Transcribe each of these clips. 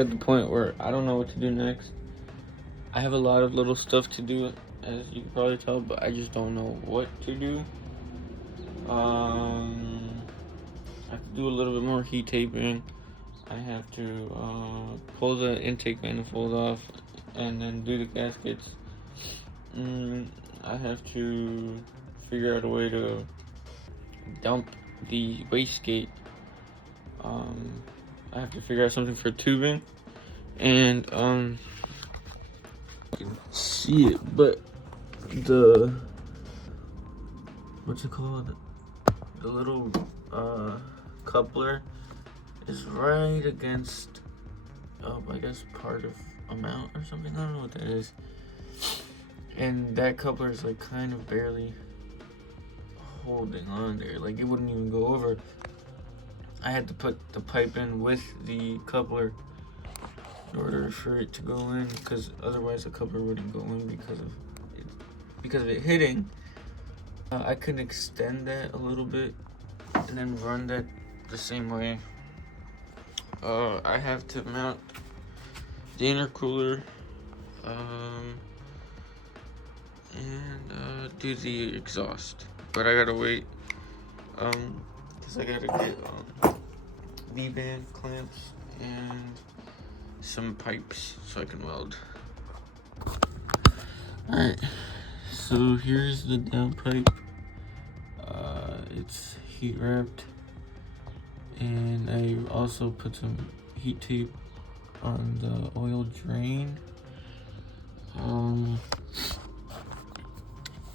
at the point where I don't know what to do next. I have a lot of little stuff to do, as you can probably tell, but I just don't know what to do. I have to do a little bit more heat taping. I have to pull the intake manifold off and then do the gaskets. I have to figure out a way to dump the wastegate. I have to figure out something for tubing, and you can see it, but the what's it called? The little coupler is right against, I guess part of a mount or something. I don't know what that is. And that coupler is like kind of barely holding on there. Like it wouldn't even go over. I had to put the pipe in with the coupler in order for it to go in, because otherwise the coupler wouldn't go in because of it hitting. I can extend that a little bit and then run that the same way. I have to mount the intercooler and do the exhaust, but I gotta wait because I gotta get V-band clamps and some pipes so I can weld. Alright, so here's the down pipe. It's heat wrapped, and I also put some heat tape on the oil drain.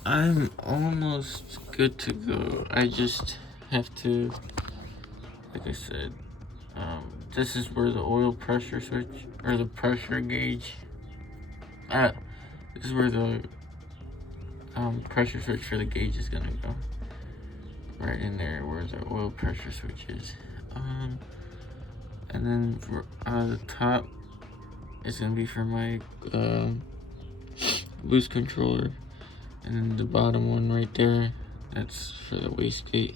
I'm almost good to go. I just have to, like I said, this is where the oil pressure switch, or the pressure gauge, this is where the pressure switch for the gauge is gonna go. Right in there where the oil pressure switch is. And then for the top is gonna be for my boost controller, and then the bottom one right there, that's for the wastegate.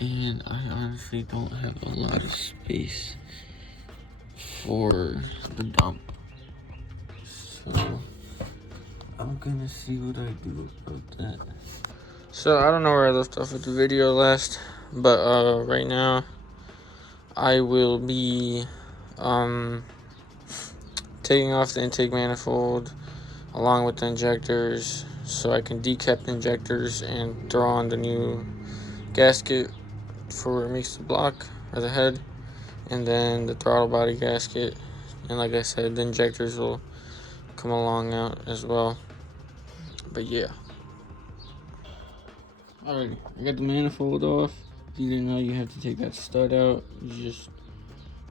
And I honestly don't have a lot of space for the dump, so I'm gonna see what I do about that. So I don't know where I left off with the video last, but right now I will be taking off the intake manifold along with the injectors, so I can decap the injectors and throw on the new gasket for where it makes the block or the head, and then the throttle body gasket. And like I said, the injectors will come along out as well. But yeah. Alrighty, I got the manifold off. If you didn't know, you have to take that stud out. You just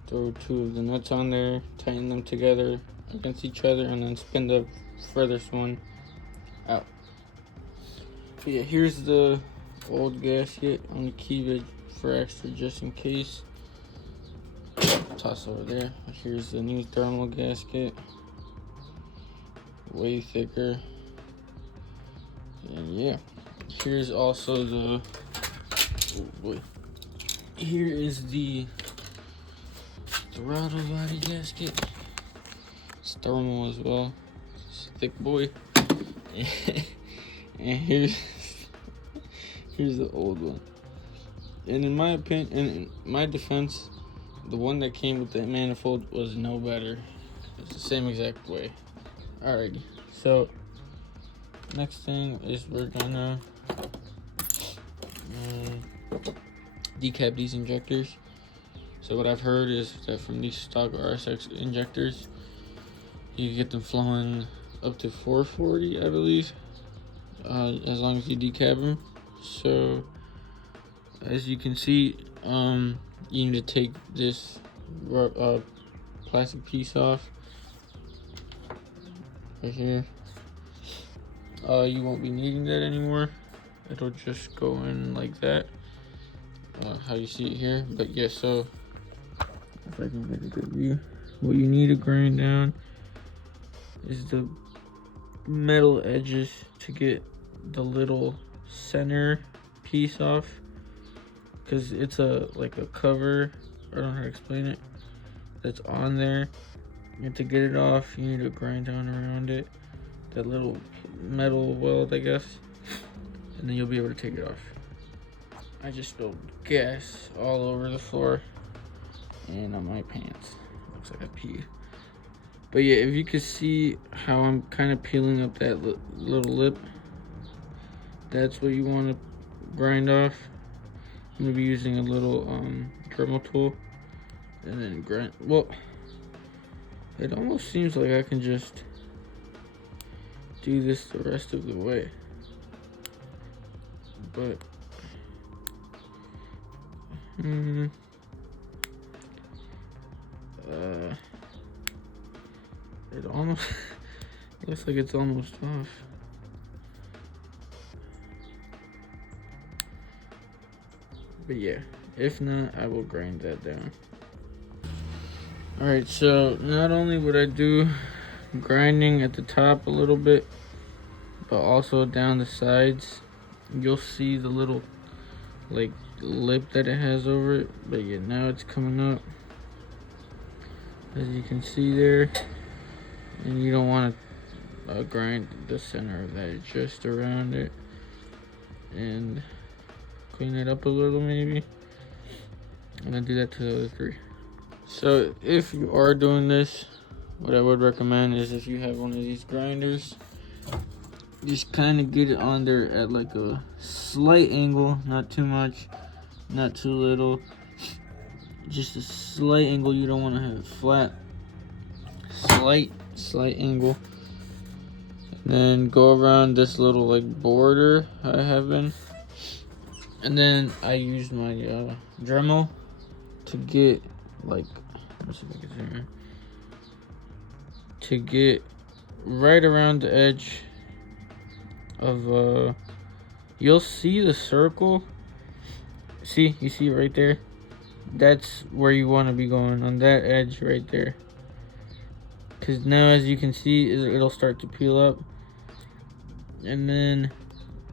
throw two of the nuts on there, tighten them together against each other, and then spin the furthest one out. But yeah, here's the old gasket. I'm gonna keep it for extra just in case. Toss over there. Here's the new thermal gasket, way thicker. And yeah, here's also the, oh boy, here is the throttle body gasket. It's thermal as well. It's a thick boy. And here's the old one. And in my opinion, and in my defense, the one that came with the manifold was no better. It's the same exact way. Alrighty, so next thing is we're gonna decap these injectors. So what I've heard is that from these stock RSX injectors, you can get them flowing up to 440, I believe, as long as you decap them. So as you can see, you need to take this plastic piece off right here. You won't be needing that anymore. It'll just go in like that, how you see it here. But yeah, so if I can get a good view, what you need to grind down is the metal edges to get the little center piece off, because it's like a cover. I don't know how to explain it. that's on there. And to get it off, you need to grind down around it, that little metal weld, I guess, and then you'll be able to take it off. I just spilled gas all over the floor and on my pants. Looks like I peed. But yeah, if you can see how I'm kind of peeling up that little lip, that's what you want to grind off. I'm gonna be using a little Dremel tool, and then grind. Well, it almost seems like I can just do this the rest of the way, but it almost looks like it's almost off. But yeah, if not, I will grind that down. Alright, so not only would I do grinding at the top a little bit, but also down the sides. You'll see the little like lip that it has over it. But yeah, now it's coming up, as you can see there. And you don't want to grind the center of that, just around it, and clean it up a little maybe. I'm gonna do that to the other three. So if you are doing this, what I would recommend is, if you have one of these grinders, just kind of get it on there at like a slight angle, not too much, not too little, just a slight angle. You don't want to have it flat. Slight angle. And then go around this little like border I have been. And then I use my Dremel to get like, let's see if I can zoom in, to get right around the edge of you'll see the circle. See, you see it right there? That's where you want to be going, on that edge right there. Because now, as you can see, it'll start to peel up. And then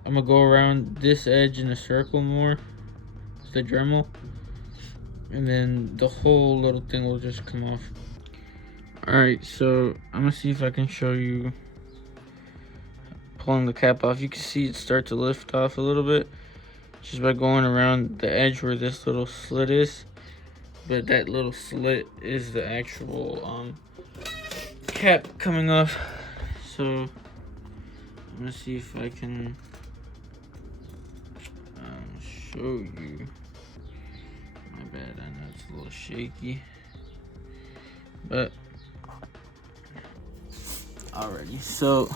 I'm going to go around this edge in a circle more with the Dremel. And then the whole little thing will just come off. Alright, so I'm going to see if I can show you pulling the cap off. You can see it start to lift off a little bit just by going around the edge where this little slit is. But that little slit is the actual cap coming off. So I'm gonna see if I can show you. My bad, I know it's a little shaky, but alrighty. So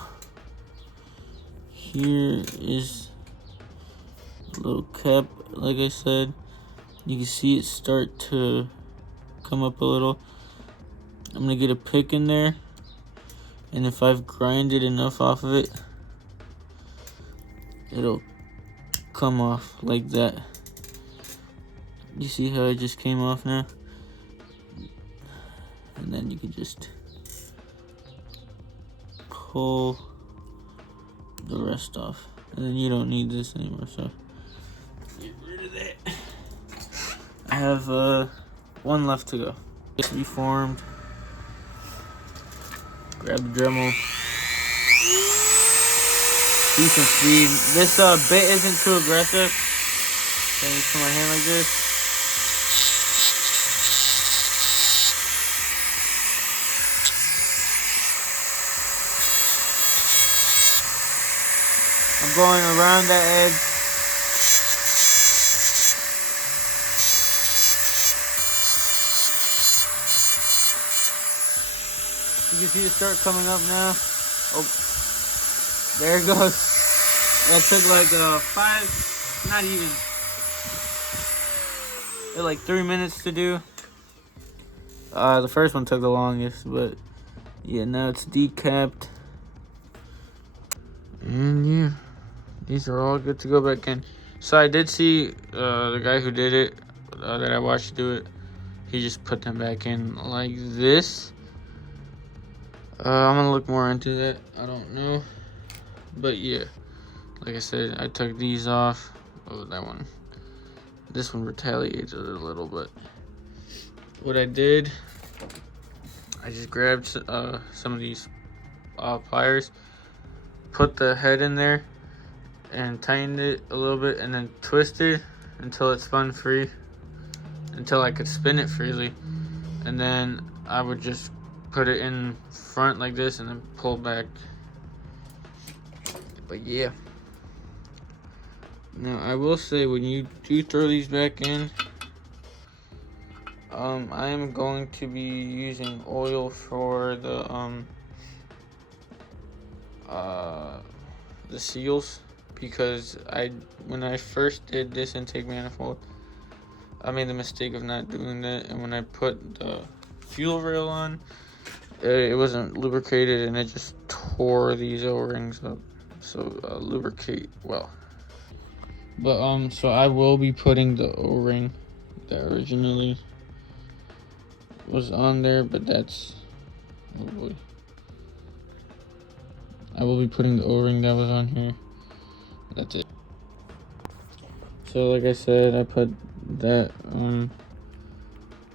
here is a little cap. Like I said, you can see it start to come up a little. I'm gonna get a pick in there, and if I've grinded enough off of it, it'll come off like that. You see how it just came off now? And then you can just pull the rest off, and then you don't need this anymore, so get rid of that. I have one left to go. Just reformed. Grab the Dremel. Decent speed. This bit isn't too aggressive. So I just put my hand like this. I'm going around that edge. You can see it start coming up now. Oh, there it goes. That took like 5, not even. It like 3 minutes to do. The first one took the longest, but yeah, now it's decapped. And yeah, these are all good to go back in. So I did see the guy who did it, that I watched do it, he just put them back in like this. I'm gonna look more into that. I don't know, but yeah, like I said, I took these off. Oh, that one. This one retaliated a little, but what I did I just grabbed some of these pliers, put the head in there, and tightened it a little bit, and then twisted until it spun free, until I could spin it freely. And then I would just put it in front like this and then pull back. But yeah. Now I will say, when you do throw these back in, I am going to be using oil for the seals, because when I first did this intake manifold, I made the mistake of not doing that, and when I put the fuel rail on, it wasn't lubricated and it just tore these O-rings up. So lubricate well. But so I will be putting the O-ring that originally was on there, but that's, oh boy, I will be putting the O-ring that was on here. That's it. So like I said, I put that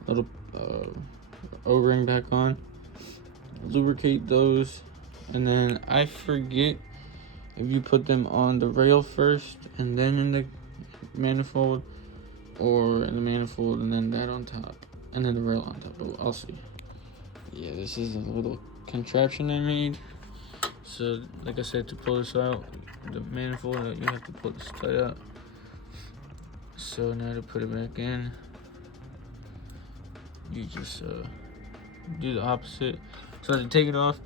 little O-ring back on, lubricate those, and then I forget if you put them on the rail first and then in the manifold, or in the manifold and then that on top, and then the rail on top. But I'll see. Yeah, this is a little contraption I made. So like I said, to pull this out, the manifold, you have to pull the stud out. So now to put it back in, you just do the opposite. So to take it off,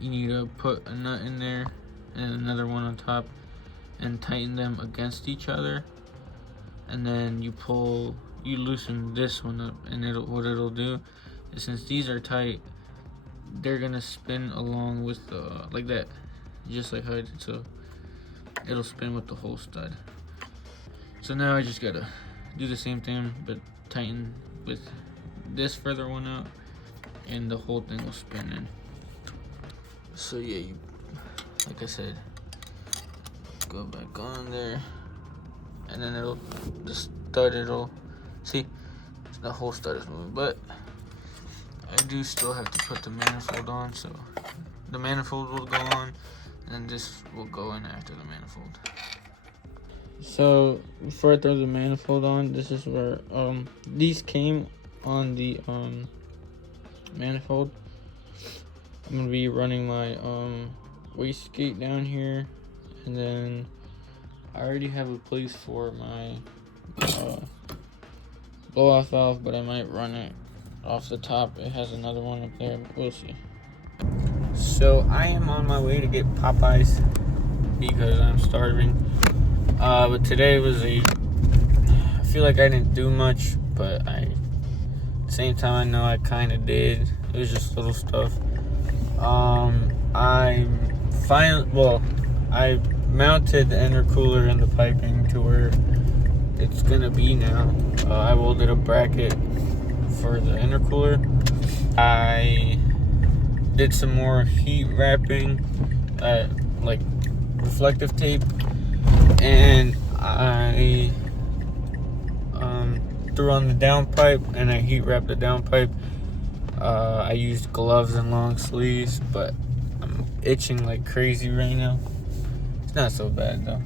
you need to put a nut in there and another one on top and tighten them against each other, and then you loosen this one up, and what it'll do is, since these are tight, they're gonna spin along with the, like that, just like how I did. So it'll spin with the whole stud. So now I just gotta do the same thing, but tighten with this further one out, and the whole thing will spin in. So yeah, like I said, go back on there, and then the stud, see, the whole stud is moving, but I do still have to put the manifold on. So the manifold will go on, and this will go in after the manifold. So before I throw the manifold on, this is where these came on the manifold. I'm gonna be running my wastegate down here, and then I already have a place for my blow off valve, but I might run it off the top. It has another one up there, but we'll see. So I am on my way to get Popeyes because I'm starving. But today was I feel like I didn't do much, but at the same time I know I kind of did. It was just little stuff. I mounted the intercooler and the piping to where it's gonna be now. I welded a bracket for the intercooler. I did some more heat wrapping, like reflective tape, and I threw on the downpipe, and I heat wrapped the downpipe. I used gloves and long sleeves, but I'm itching like crazy right now. It's not so bad though.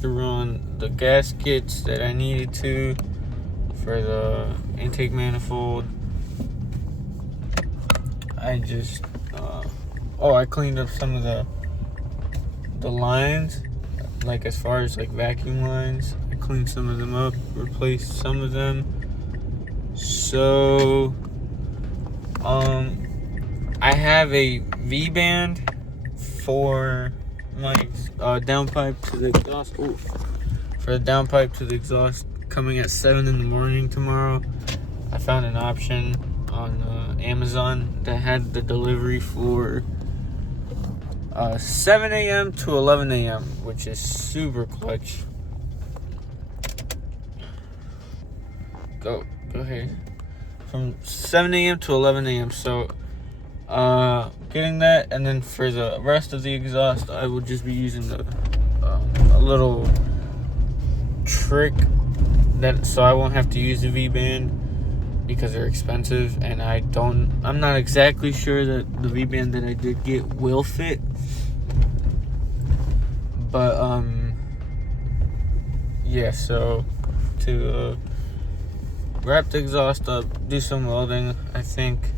Threw on the gaskets that I needed to for the intake manifold. I just I cleaned up some of the lines, like as far as like vacuum lines. I cleaned some of them up, replaced some of them. So I have a V-band for my downpipe to the exhaust. For the downpipe to the exhaust, coming at 7 in the morning tomorrow. I found an option on Amazon that had the delivery for 7 a.m. to 11 a.m., which is super clutch. Go ahead. From 7 a.m. to 11 a.m. So getting that, and then for the rest of the exhaust, I will just be using a little trick so I won't have to use the V-band, because they're expensive, and I'm not exactly sure that the V-band that I did get will fit. But yeah, so to wrap the exhaust up, do some welding, I think,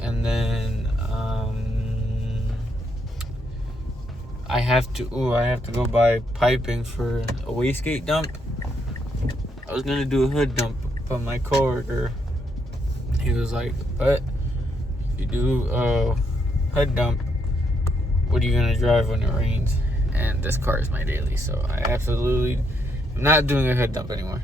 and then I have to go buy piping for a wastegate dump. I was gonna do a hood dump, but my coworker, he was like, "But if you do a hood dump, what are you gonna drive when it rains?" And this car is my daily, so I absolutely am not doing a hood dump anymore.